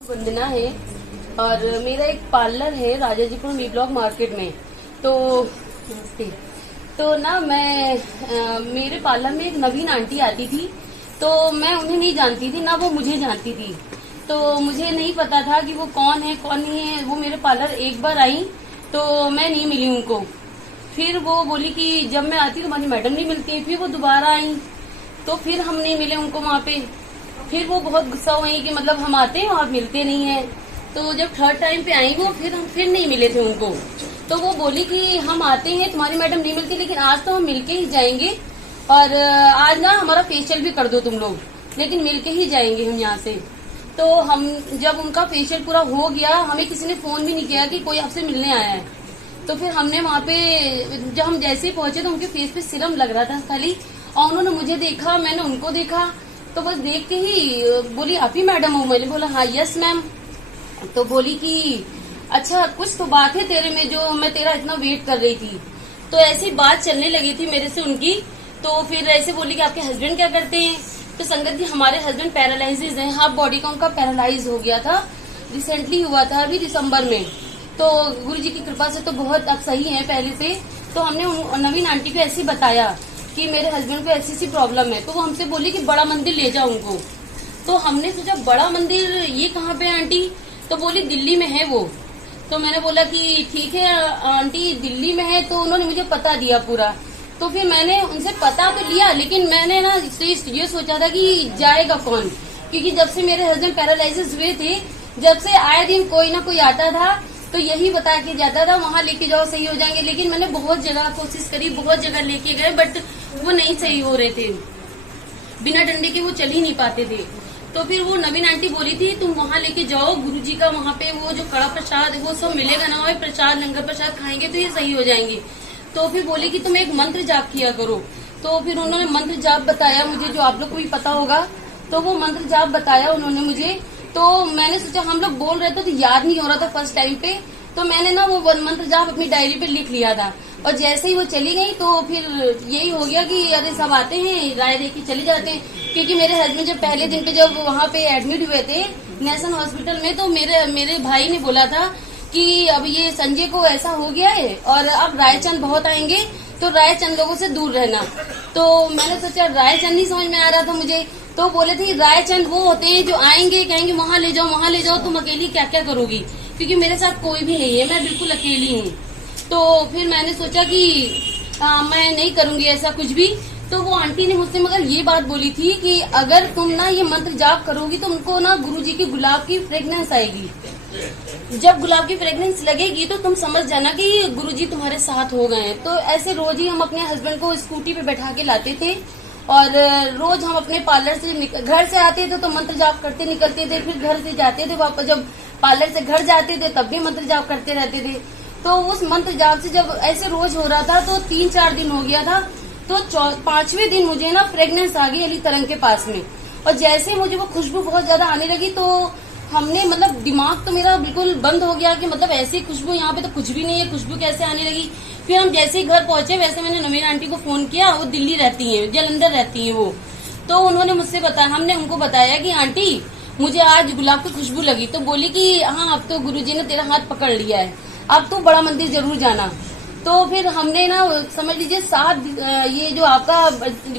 वंदना है और मेरा एक पार्लर है राजाजीपुर वी ब्लॉक मार्केट में। तो ना मैं मेरे पार्लर में एक नवीन आंटी आती थी, तो मैं उन्हें नहीं जानती थी, ना वो मुझे जानती थी। तो मुझे नहीं पता था कि वो कौन है कौन नहीं है। वो मेरे पार्लर एक बार आई तो मैं नहीं मिली उनको। फिर वो बोली कि जब मैं आती तो हमारी मैडम नहीं मिलती। फिर वो दोबारा आई तो फिर हम नहीं मिले उनको वहाँ पे। फिर वो बहुत गुस्सा हुई कि मतलब हम आते हैं आप मिलते नहीं है। तो जब थर्ड टाइम पे आई वो फिर हम फिर नहीं मिले थे उनको। तो वो बोली कि हम आते हैं तुम्हारी मैडम नहीं मिलती, लेकिन आज तो हम मिलके ही जाएंगे और आज ना हमारा फेशियल भी कर दो तुम लोग, लेकिन मिलके ही जाएंगे हम यहाँ से। तो हम जब उनका फेशियल पूरा हो गया, हमें किसी ने फोन भी नहीं किया कि कोई आपसे मिलने आया है। तो फिर हमने वहाँ पे जब हम जैसे ही पहुंचे तो उनके फेस पे सिरम लग रहा था खाली, और उन्होंने मुझे देखा, मैंने उनको देखा। तो बस देख के ही बोली आप ही मैडम हो? मैंने बोला हाँ यस मैम। तो बोली कि अच्छा कुछ तो बात है तेरे में जो मैं तेरा इतना वेट कर रही थी। तो ऐसी बात चलने लगी थी मेरे से उनकी। तो फिर ऐसे बोली कि आपके हस्बैंड क्या करते हैं? तो संगत जी हमारे हस्बैंड पैरालाइसिस हैं, हाफ बॉडी का उनका पैरालाइज हो गया था, रिसेंटली हुआ था अभी दिसंबर में। तो गुरु जी की कृपा से तो बहुत अब सही है पहले से। तो हमने नवीन आंटी को ऐसे बताया कि मेरे हस्बैंड को ऐसी सी प्रॉब्लम है। तो वो हमसे बोली कि बड़ा मंदिर ले जाओ उनको। तो हमने सोचा बड़ा मंदिर ये कहाँ पे आंटी? तो बोली दिल्ली में है वो। तो मैंने बोला कि ठीक है आंटी दिल्ली में है। तो उन्होंने मुझे पता दिया पूरा। तो फिर मैंने उनसे पता तो लिया, लेकिन मैंने ना ये सोचा था कि जाएगा कौन, क्योंकि जब से मेरे हस्बैंड पैरालाइसिस हुए थे, जब से आए दिन कोई ना कोई आता था तो यही बता के जाता था वहाँ लेके जाओ सही हो जाएंगे। लेकिन मैंने बहुत जगह कोशिश करी, बहुत जगह लेके गए, बट वो नहीं सही हो रहे थे। बिना डंडे के वो चल ही नहीं पाते थे। तो फिर वो नवीन आंटी बोली थी तुम वहाँ लेके जाओ, गुरुजी का वहाँ पे वो जो कड़ा प्रसाद वो सब मिलेगा ना, वही प्रसाद लंगर प्रसाद खाएंगे तो ये सही हो जाएंगे। तो फिर बोली कि तुम एक मंत्र जाप किया करो। तो फिर उन्होंने मंत्र जाप बताया मुझे, जो आप लोग को भी पता होगा। तो वो मंत्र जाप बताया उन्होंने मुझे। तो मैंने सोचा, हम लोग बोल रहे थे तो याद नहीं हो रहा था फर्स्ट टाइम पे। तो मैंने ना वो मंत्र जाप अपनी डायरी पे लिख लिया था, और जैसे ही वो चली गई तो फिर यही हो गया कि अरे सब आते हैं राय दे के चले जाते हैं। क्योंकि मेरे हस्बैंड जब पहले दिन पे जब वहाँ पे एडमिट हुए थे नेशनल हॉस्पिटल में, तो मेरे भाई ने बोला था कि अब ये संजय को ऐसा हो गया है और अब रायचंद बहुत आएंगे, तो रायचंद लोगों से दूर रहना। तो मैंने सोचा रायचंद नहीं समझ में आ रहा था मुझे। तो बोले थे रायचंद वो होते हैं जो आएंगे कहेंगे वहाँ ले जाओ वहाँ ले जाओ, तुम अकेली क्या क्या करोगी, क्योंकि मेरे साथ कोई भी नहीं है, मैं बिल्कुल अकेली हूँ। तो फिर मैंने सोचा कि मैं नहीं करूंगी ऐसा कुछ भी। तो वो आंटी ने मुझसे मगर ये बात बोली थी कि अगर तुम ना ये मंत्र जाप करोगी तो उनको ना गुरुजी की गुलाब की फ्रेग्रेंस आएगी। जब गुलाब की फ्रेग्रेंस लगेगी तो तुम समझ जाना कि गुरुजी तुम्हारे साथ हो गए हैं। तो ऐसे रोज ही हम अपने हस्बैंड को स्कूटी पे बैठा के लाते थे, और रोज हम अपने पार्लर से घर से आते थे तो मंत्र जाप करते निकलते थे, फिर घर से जाते थे वापस, जब पार्लर से घर जाते थे तब भी मंत्र जाप करते रहते थे। तो उस मंत्र जाप से जब ऐसे रोज हो रहा था तो 3-4 दिन हो गया था। तो 5वें दिन मुझे ना फ्रेग्रेंस आ गई अली तरंग के पास में, और जैसे मुझे वो खुशबू बहुत ज्यादा आने लगी तो हमने मतलब दिमाग तो मेरा बिल्कुल बंद हो गया कि मतलब ऐसी खुशबू, यहाँ पे तो कुछ भी नहीं है, खुशबू कैसे आने लगी। फिर हम जैसे ही घर पहुंचे वैसे मैंने नवीन आंटी को फोन किया, वो दिल्ली रहती है, जलंधर रहती है वो। तो उन्होंने मुझसे बताया, हमने उनको बताया कि आंटी मुझे आज गुलाब की खुशबू लगी। तो बोली कि हाँ अब तो गुरुजी ने तेरा हाथ पकड़ लिया है, अब तो बड़ा मंदिर जरूर जाना। तो फिर हमने ना समझ लीजिए ये जो आपका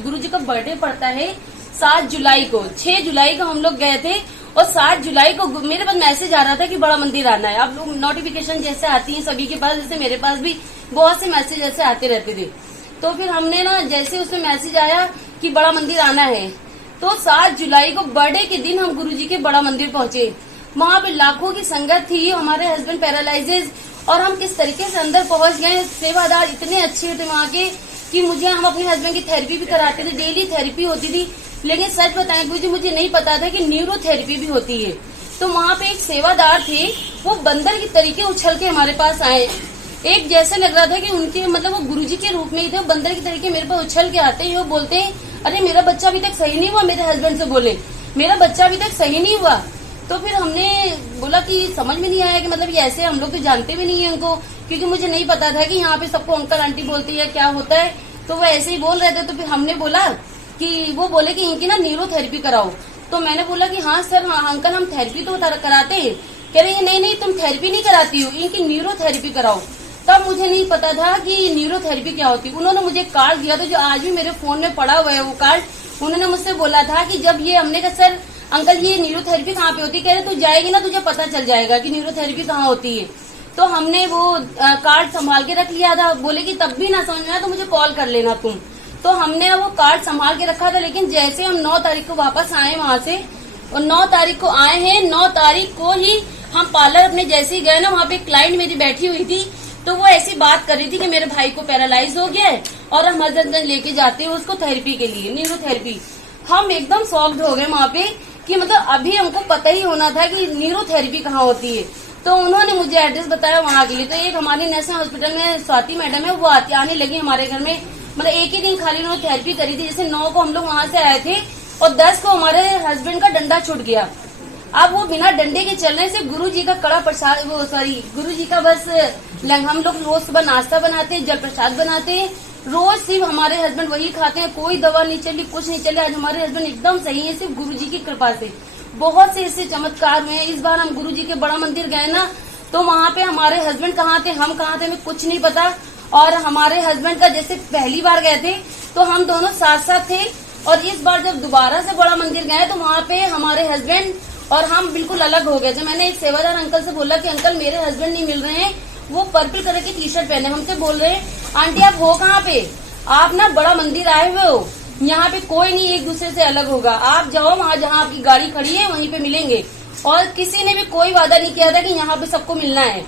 गुरुजी का बर्थडे पड़ता है 7 जुलाई को, 6 जुलाई को हम लोग गए थे, और 7 जुलाई को मेरे पास मैसेज आ रहा था कि बड़ा मंदिर आना है। आप लोग नोटिफिकेशन जैसे आती है सभी के पास, जैसे मेरे पास भी बहुत से मैसेज ऐसे आते रहते थे। तो फिर हमने ना जैसे उसमें मैसेज आया कि बड़ा मंदिर आना है, तो 7 जुलाई को बर्थडे के दिन हम गुरुजी के बड़ा मंदिर पहुंचे। वहाँ पे लाखों की संगत थी, हमारे हस्बैंड पैरालाइसिस, और हम किस तरीके से अंदर पहुंच गए। सेवादार इतने अच्छे थे वहाँ के कि मुझे हम अपने हस्बैंड की थेरेपी भी कराते थे, डेली थेरेपी होती थी। लेकिन सच बताएं गुरुजी मुझे नहीं पता था कि न्यूरोथेरेपी भी होती है। तो वहाँ पे एक सेवादार थे, वो बंदर की तरीके उछल के हमारे पास आए। एक जैसे लग रहा था कि उनके मतलब वो गुरुजी के रूप में ही थे, वो बंदर की तरीके मेरे पास उछल के आते हैं। वो बोलते हैं अरे मेरा बच्चा अभी तक सही नहीं हुआ, मेरे हस्बैंड से बोले मेरा बच्चा अभी तक सही नहीं हुआ। तो फिर हमने बोला कि समझ में नहीं आया कि मतलब ये ऐसे, हम लोग तो जानते भी नहीं है उनको, क्योंकि मुझे नहीं पता था कि यहाँ पे सबको अंकल आंटी बोलती है क्या होता है। तो वो ऐसे ही बोल रहे थे। तो फिर हमने बोला कि वो बोले कि इनकी ना न्यूरोथेरेपी कराओ। तो मैंने बोला कि हाँ सर, हाँ अंकल हम थेरेपी तो कराते हैं। कह रहे हैं नहीं नहीं तुम थेरेपी नहीं कराती हो, इनकी न्यूरोथेरेपी कराओ। तब मुझे नहीं पता था कि न्यूरोथेरेपी क्या होती। उन्होंने मुझे कार्ड दिया था जो आज भी मेरे फोन में पड़ा हुआ है वो कार्ड। उन्होंने मुझसे बोला था कि जब ये, हमने कहा सर अंकल ये न्यूरोथेरेपी कहाँ पे होती है? कह रहे तू जाएगी ना तुझे पता चल जाएगा कि न्यूरोथेरेपी कहाँ होती है। तो हमने वो कार्ड संभाल के रख लिया था। बोले कि तब भी ना समझ में आया तो मुझे कॉल कर लेना तुम। तो हमने वो कार्ड संभाल के रखा था। लेकिन जैसे हम 9 तारीख को वापस आए वहां से, और 9 तारीख को आए हैं, 9 तारीख को ही हम पार्लर अपने जैसे ही गए ना, वहाँ पे क्लाइंट मेरी बैठी हुई थी, तो वो ऐसी बात कर रही थी कि मेरे भाई को पैरालाइज हो गया है और हम हजरतगंज लेके जाते हैं उसको थेरेपी के लिए, न्यूरोथेरेपी। हम एकदम शॉक्ड हो गए वहाँ पे कि मतलब अभी हमको पता ही होना था कि न्यूरोथेरेपी कहाँ होती है। तो उन्होंने मुझे एड्रेस बताया वहाँ के लिए। तो एक हमारे नेशनल हॉस्पिटल में स्वाति मैडम है, वो आने लगी हमारे घर में। मतलब एक ही दिन खाली उन्होंने थेरेपी करी थी। जैसे 9 को हम लोग वहां से आए थे और 10 को हमारे हस्बैंड का डंडा छूट गया। अब वो बिना डंडे के चलने से गुरु जी का कड़ा प्रसाद, वो सॉरी गुरु जी का बस हम लोग रोज सुबह नाश्ता बनाते हैं, जल प्रसाद बनाते हैं, रोज सिर्फ हमारे हस्बैंड वही खाते हैं। कोई दवा नहीं चली, कुछ नहीं चले। आज हमारे हस्बैंड एकदम सही है सिर्फ गुरु जी की कृपा से। बहुत से ऐसे चमत्कार हुए हैं। इस बार हम गुरु जी के बड़ा मंदिर गए ना, तो वहाँ पे हमारे हस्बैंड कहाँ थे, हम कहाँ थे, हमें कुछ नहीं पता। और हमारे हस्बैंड का जैसे पहली बार गए थे तो हम दोनों साथ साथ थे, और इस बार जब दोबारा से बड़ा मंदिर गए तो वहाँ पे हमारे हस्बैंड और हम बिल्कुल अलग हो गए थे। मैंने एक सेवादार अंकल से बोला कि अंकल मेरे हस्बैंड नहीं मिल रहे हैं, वो पर्पल कलर की टी शर्ट पहने। हमसे बोल रहे हैं आंटी आप हो कहाँ पे, आप ना बड़ा मंदिर आए हुए हो, यहाँ पे कोई नहीं एक दूसरे से अलग होगा, आप जाओ वहाँ जहाँ आपकी गाड़ी खड़ी है वहीं पे मिलेंगे। और किसी ने भी कोई वादा नहीं किया था कि यहाँ पे सबको मिलना है,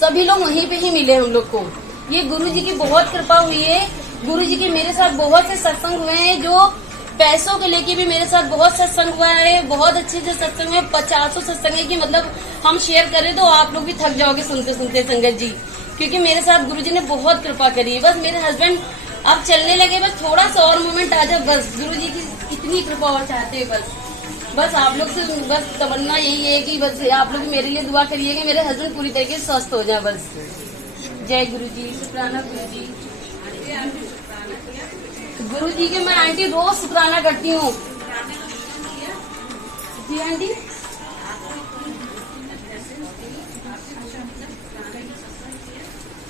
सभी लोग वहीं पे ही मिले हम लोग को। ये गुरु जी की बहुत कृपा हुई है। गुरु जी के मेरे साथ बहुत से सत्संग हुए हैं, जो पैसों के लेके भी मेरे साथ बहुत सत्संग हुआ है, बहुत अच्छे से सत्संग है। 50 सत्संग है कि मतलब हम शेयर करें तो आप लोग भी थक जाओगे सुनते सुनते संगत जी, क्योंकि मेरे साथ गुरु जी ने बहुत कृपा करी है। बस मेरे हस्बैंड अब चलने लगे, बस थोड़ा सा और मूवमेंट आ जाए, बस गुरु जी की इतनी कृपा और चाहते हैं। बस आप लोग से बस तमन्ना यही है कि बस आप लोग मेरे लिए दुआ करिएगा, मेरे हस्बैंड पूरी तरीके से स्वस्थ हो जाए। बस जय गुरु जी, शुक्राना गुरु जी। गुरु जी के मैं आंटी रोज शुक्राना करती हूँ। जी आंटी,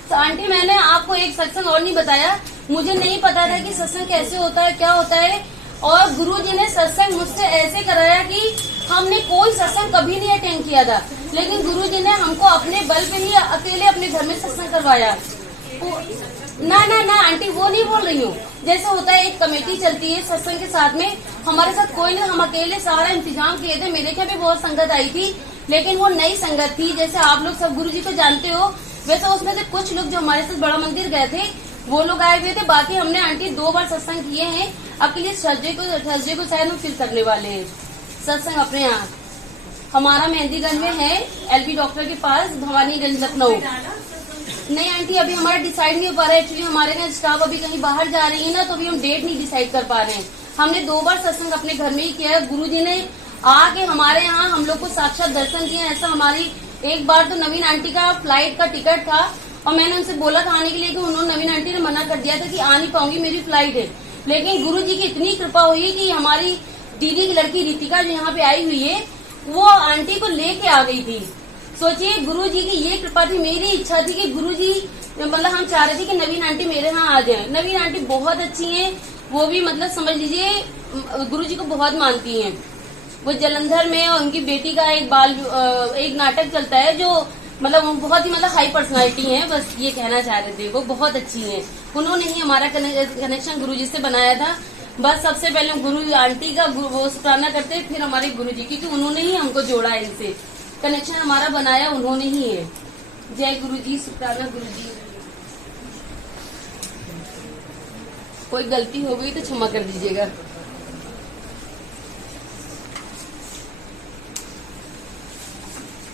तो आंटी मैंने आपको एक सत्संग और नहीं बताया। मुझे नहीं पता था कि सत्संग कैसे होता है, क्या होता है। और गुरु जी ने सत्संग मुझसे ऐसे कराया कि हमने कोई सत्संग कभी नहीं अटेंड किया था, लेकिन गुरु जी ने हमको अपने बल पे ही अकेले अपने घर में सत्संग करवाया। ना ना ना आंटी, वो नहीं बोल रही हूँ। जैसे होता है एक कमेटी चलती है सत्संग के साथ में, हमारे साथ कोई नहीं, हम अकेले सारा इंतजाम किए थे। मेरे क्या भी बहुत संगत आई थी, लेकिन वो नई संगत थी। जैसे आप लोग सब गुरु जी को जानते हो, वैसे उसमें से कुछ लोग जो हमारे साथ बड़ा मंदिर गए थे वो लोग आए हुए थे। बाकी हमने आंटी 2 बार सत्संग किए हैं। अकेले थर्सडे को शायद हम फिर करने वाले हैं सत्संग अपने यहाँ। हमारा मेहंदीगंज में है, LB डॉक्टर के पास, भवानीगंज लखनऊ। नहीं आंटी, अभी हमारा डिसाइड नहीं हो पा रहा है। एक्चुअली हमारे यहाँ स्टाफ अभी कहीं बाहर जा रही है ना, तो अभी हम डेट नहीं डिसाइड कर पा रहे हैं। हमने 2 बार सत्संग अपने घर में ही किया है। गुरु जी ने आके हमारे यहाँ हम लोग को साक्षात दर्शन किया। ऐसा हमारी एक बार तो नवीन आंटी का फ्लाइट का टिकट था और मैंने उनसे बोला था आने के लिए, कि उन्होंने नवीन आंटी ने मना कर दिया था कि आ नहीं पाऊंगी, मेरी फ्लाइट है। लेकिन गुरु जी की इतनी कृपा हुई कि हमारी दीदी की लड़की रितिका जो यहाँ पे आई हुई है, वो आंटी को लेके आ गई थी। सोचिए, गुरु जी की ये कृपा थी। मेरी इच्छा थी कि गुरु जी, मतलब हम चाह रहे थे कि नवीन आंटी मेरे यहाँ आ जाए। नवीन आंटी बहुत अच्छी हैं, वो भी मतलब समझ लीजिए गुरु जी को बहुत मानती हैं। वो जलंधर में उनकी बेटी का एक नाटक चलता है, जो मतलब बहुत ही हाई पर्सनालिटी है। बस ये कहना चाह रहे थे, वो बहुत अच्छी हैं। उन्होंने ही हमारा कनेक्शन गुरु जी से बनाया था। बस सबसे पहले गुरु आंटी का वो शुक्राना करते, फिर हमारे गुरु जी, क्योंकि उन्होंने ही हमको जोड़ा है, इनसे कनेक्शन हमारा बनाया उन्होंने ही है। जय गुरु जी, शुक्राना गुरु जी। कोई गलती हो गई तो क्षमा कर दीजिएगा।